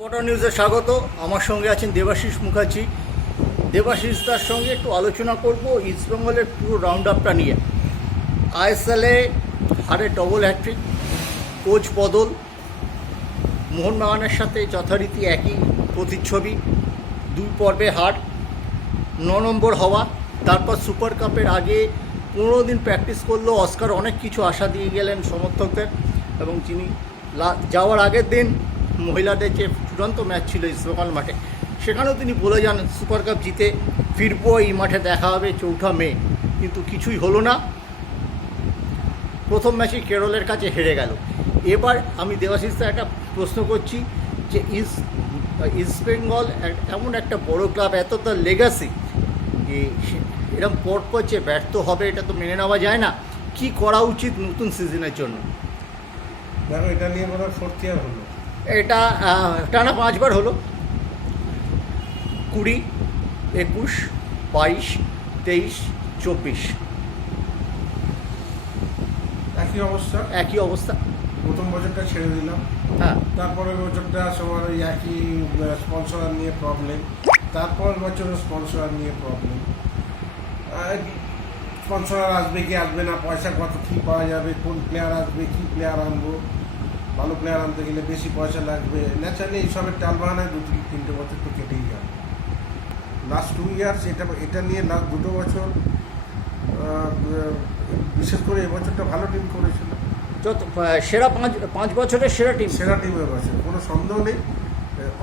Spotter নিউজে স্বাগত। আমার সঙ্গে আছেন দেবাশিস মুখার্জি। দেবাশিস তার সঙ্গে একটু আলোচনা করব ইস্টবেঙ্গলের পুরো রাউন্ড আপটা নিয়ে আইএসএলে হারে ডবল হ্যাট্রিক কোচ বদল মোহনবাগানের সাথে যথারীতি একই প্রতিচ্ছবি দুই পর্বে হার, ন নম্বর হওয়া, তারপর সুপার কাপের আগে পনেরো দিন প্র্যাকটিস করলেও অস্কার অনেক কিছু আশা দিয়ে গেলেন সমর্থকদের এবং লা- যাওয়ার আগের দিন মহিলাদের যে চূড়ান্ত ম্যাচ ছিল ইস্টবেঙ্গল মাঠে, সেখানেও তিনি বলে যান, সুপার কাপ জিতে ফিরবো, এই মাঠে দেখা হবে চৌঠা মে। কিন্তু কিছুই হলো না। প্রথম ম্যাচে কেরলের কাছে হেরে গেল। এবার আমি দেবাশিসকে একটা প্রশ্ন করছি যে ইস্ট ইস্ট বেঙ্গল এমন একটা বড় ক্লাব, এত তার লেগাসি পর পর যে ব্যর্থ হবে, এটা তো মেনে নেওয়া যায় না। কি করা উচিত নতুন সিজনের জন্য? দেখো, এটা নিয়ে মনে হয় ফোর্থ ইয়ার হলো। এটা টানা পাঁচবার হলো। কুড়ি একুশ বাইশ তেইশ চব্বিশ। একই অবস্থা? একই অবস্থা। প্রথম বছরটা ছেড়ে দিলাম। হ্যাঁ। তারপরের বছরটা সবার ওই একই স্পন্সর নিয়ে প্রবলেম তারপর বছর স্পন্সর নিয়ে প্রবলেম স্পন্সর আসবে কি আসবে না পয়সা কত কী পাওয়া যাবে কোন প্লেয়ার আসবে কী প্লেয়ার আনব। ভালো প্লেয়ার আনতে গেলে বেশি পয়সা লাগবে। ন্যাচারালি এইসবের টাল বাহানায় দু তিন তিনটে বছর তো কেটেই যাবে। লাস্ট টু ইয়ার্স এটা এটা নিয়ে লাস্ট দুটো বছর বিশেষ করে এবছরটা ভালো টিম করেছিল। যত সেরা পাঁচ পাঁচ বছরের সেরা টিম সেরা টিম এবছর কোনো সন্দেহ নেই।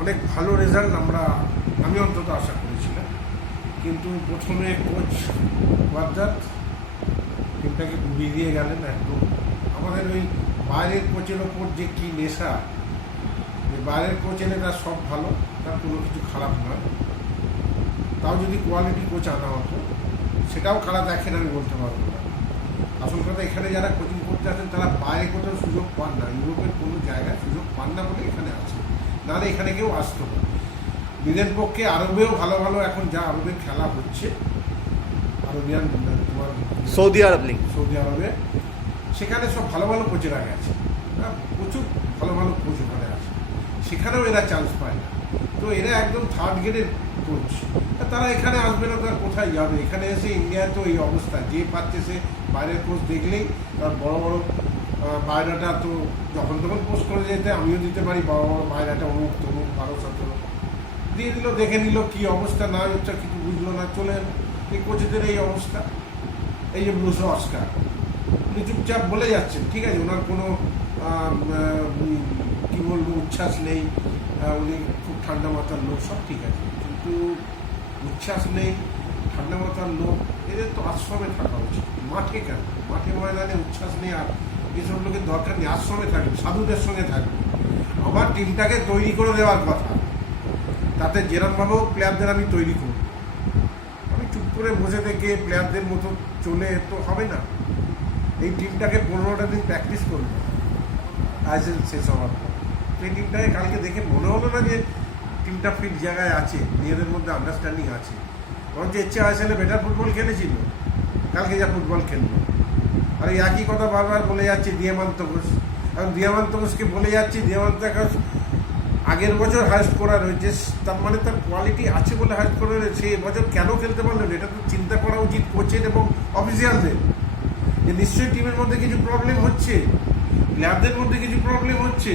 অনেক ভালো রেজাল্ট আমরা আমি অন্তত আশা করেছিলাম। কিন্তু প্রথমে কোচ ওয়ার্দাত টিমটাকে ডুবিয়ে দিয়ে গেলেন একদম। আমাদের ওই বাইরের কোচের ওপর যে কী নেশা যে বাইরের কোচ এলে তার সব ভালো তার কোনো কিছু খারাপ নয়। তাও যদি কোয়ালিটি কোচ আনা হতো সেটাও খারাপ দেখেন আমি বলতে পারব না। আসল কথা এখানে যারা কোচিং করতে আসেন তারা বাইরে কোথাও সুযোগ পান না। ইউরোপের কোনো জায়গায় সুযোগ পান না বলে এখানে আছে। নাহলে এখানে কেউ আসতো না। নিজের পক্ষে আরবেও ভালো ভালো এখন যা আরবে খেলা হচ্ছে আরবিয়ান তোমার সৌদি আরব লিগ সৌদি আরবে। সেখানে সব ভালো ভালো কোচেরা গেছে হ্যাঁ, প্রচুর ভালো ভালো কোচ ওখানে আছে। সেখানেও এরা চান্স পায় না। তো এরা একদম থার্ড গ্রেডের কোচ তারা এখানে আসবে না তার কোথায় যাবে? এখানে এসে ইন্ডিয়ায় তো এই অবস্থা। যে পাচ্ছে সে বাইরের কোচ দেখলেই তার বড় বড় আহ, বায়োডাটা তো যখন তখন পোস্ট করে যেতে আমিও দিতে পারি বড় বড় বায়োডাটা অমুক তমুক বারো সতেরো। দিয়ে দিল দেখে নিল কি অবস্থা না হচ্ছে কিছু বুঝলো না চলে এই কোচেদের এই অবস্থা। এই যে ব্লুসো অস্কার উনি চুপচাপ বলে যাচ্ছেন, ঠিক আছে? ওনার কোনো কি বলব, উচ্ছ্বাস নেই। উনি খুব ঠান্ডা মাথার লোক, সব ঠিক আছে। কিন্তু উচ্ছ্বাস নেই, ঠান্ডা মাথার লোক, এদের তো আশ্রমে থাকা উচিত। মাঠে কেন? মাঠে ময়দানে উচ্ছ্বাস নেই আর এসব লোকের দরকার নেই। আশ্রমে থাকবে, সাধুদের সঙ্গে থাকবে। আমার টিমটাকে তৈরি করে দেওয়ার কথা। তাতে যেরমভাবেও প্লেয়ারদের আমি তৈরি করব। আমি চুপ করে বসে থেকে প্লেয়ারদের মতো চলে তো হবে না। এই টিমটাকে পনেরোটা দিন প্র্যাকটিস করবে। আইএসএল শেষ হওয়ার পর। এই টিমটাকে কালকে দেখে মনে হলো না যে টিমটা ফিট জায়গায় আছে, নিজেদের মধ্যে আন্ডারস্ট্যান্ডিং আছে। বরঞ্চ ইচ্ছে আইএসএলে বেটার ফুটবল খেলেছিল। কালকে যা ফুটবল খেললো। আর এই একই কথা বারবার বলে যাচ্ছে দিয়ামান্ত ঘোষ। এবং দিয়ামান্ত ঘোষকে বলে যাচ্ছি দিয়ামান্ত ঘোষ আগের বছর হায়েস্ট করা রয়েছে তার মানে তার কোয়ালিটি আছে বলে হায়েস্ট করা রয়েছে সে বছর কেন খেলতে পারলেন এটা তো চিন্তা করা উচিত কোচের এবং অফিসিয়ালদের যে নিশ্চয়ই টিমের মধ্যে কিছু প্রবলেম হচ্ছে প্লেয়ারদের মধ্যে কিছু প্রবলেম হচ্ছে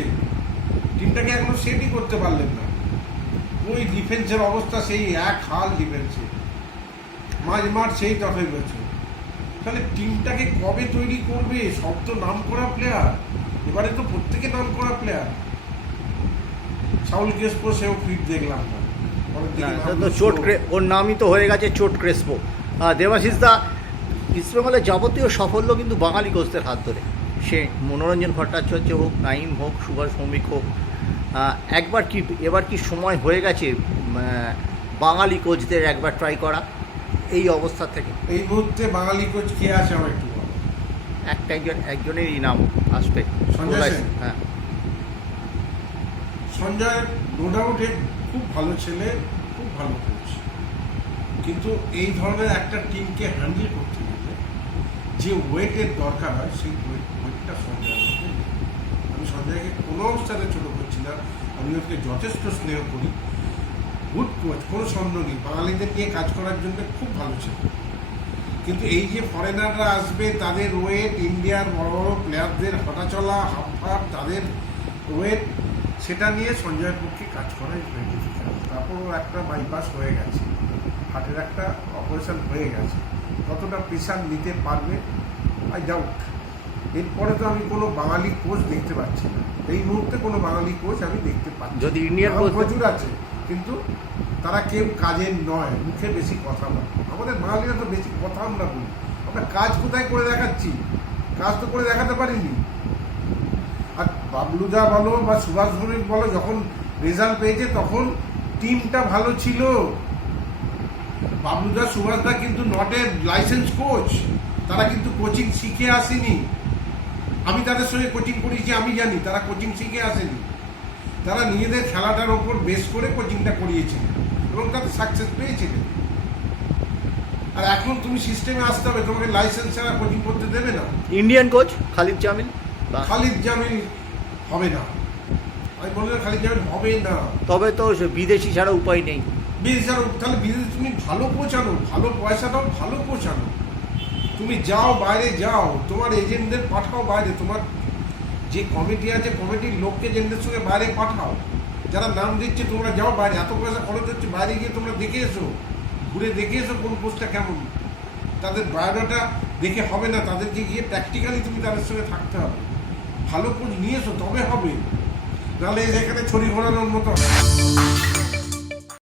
টিমটাকে এখনও সেটই করতে পারলেন না। ওই ডিফেন্সের অবস্থা সেই এক হাল ডিফেন্সে মাঝ মাঠ সেই টপে গেছে। তাহলে টিমটাকে কবে তৈরি করবে সব তো নাম করা প্লেয়ার এবারে তো প্রত্যেকে নাম করা প্লেয়ার সাউল কেসপো সেও ফিট দেখলাম না। চোট ওর নামই তো হয়ে গেছে চোট ক্রেসপো। দেবাশিস দা ইস্টবেঙ্গলের যাবতীয় সাফল্য কিন্তু বাঙালি কোচদের হাত ধরে। সে মনোরঞ্জন ভট্টাচার্য হোক নাইম হোক সুভাষ ভৌমিক হোক একবার কি এবার কি সময় হয়ে গেছে বাঙালি কোচদের একবার ট্রাই করা? এই অবস্থা থেকে। এই মুহূর্তে বাঙালি কোচ কে আছে আমার একটু। একটা একজন একজনেরই নাম আসবে? হ্যাঁ। সঞ্জয় নো ডাউটে খুব ভালো ছেলে খুব ভালো কোচ কিন্তু এই ধরনের একটা টিমকে হ্যান্ডেল করতে যে ওয়েটের দরকার হয়, সেই ওয়েট ওয়েটটা নেই। আমি সঞ্জয়কে কোনো অবস্থাতে ছোট করছি না। আমি ওকে যথেষ্ট স্নেহ করি। গুড কোচ কোনো সন্দেহ নেই। বাঙালিদের নিয়ে কাজ করার জন্য খুব ভালো ছিল। কিন্তু এই যে ফরেনাররা আসবে, তাদের ওয়েট ইন্ডিয়ার বড় বড় প্লেয়ারদের হাঁটা চলা হাফ হাফ তাদের ওয়েট সেটা নিয়ে সঞ্জয়ের পক্ষে কাজ করাই হয়ে গেছে তারপর একটা বাইপাস হয়ে গেছে। হার্টের একটা অপারেশন হয়ে গেছে। কতটা প্রেশার নিতে পারবে আই ডাউট এরপরে তো আমি কোনো বাঙালি কোচ দেখতে পাচ্ছি না। এই মুহূর্তে কোনো বাঙালি কোচ আমি দেখতে পাচ্ছি যদি ইন্ডিয়ান প্রচুর আছে কিন্তু তারা কেউ কাজের নয় মুখে বেশি কথা বলে। আমাদের বাঙালিরা তো বেশি কথা আমরা বলি। আমরা কাজ কোথায় করে দেখাচ্ছি? কাজ তো করে দেখাতে পারিনি। আর বাবলুদা বলো বা সুভাষ বলো যখন রেজাল্ট পেয়েছে তখন টিমটা ভালো ছিল। বাবলুদা সুভাষদা কিন্তু নট এ লাইসেন্স কোচ তারা কিন্তু কোচিং শিখে আসেনি। আমি তাদের সঙ্গে কোচিং করিয়েছি আমি জানি তারা কোচিং শিখে আসেনি। তারা নিজেদের খেলাটার ওপর বেস করে কোচিংটা করিয়েছিলেন এবং তাতে সাকসেস পেয়েছিলেন আর এখন তুমি সিস্টেমে আসতে হবে তোমাকে লাইসেন্স ছাড়া কোচিং করতে দেবে না। ইন্ডিয়ান কোচ খালিদ জামিল খালিদ জামিল হবে না। আমি বললাম খালিদ জামিল হবে না। তবে তো বিদেশি ছাড়া উপায় নেই। আনো তাহলে বিদেশে তুমি ভালো আনো ভালো পয়সা দাও, ভালো আনো তুমি যাও বাইরে, যাও। তোমার এজেন্টদের পাঠাও বাইরে। তোমার যে কমিটি আছে, কমিটির লোককে এজেন্টদের সঙ্গে বাইরে পাঠাও। যারা নাম দিচ্ছে, তোমরা যাও বাইরে। এত পয়সা খরচ হচ্ছে, বাইরে গিয়ে তোমরা দেখে এসো। ঘুরে দেখে এসো কোন কোচটা কেমন। তাদের বায়োডাটা দেখে হবে না। তাদেরকে গিয়ে প্র্যাকটিক্যালি তুমি তাদের সঙ্গে থাকতে হবে। ভালো কোচ নিয়ে এসো, তবে হবে। নাহলে এখানে ছড়ি ঘোরানোর মতো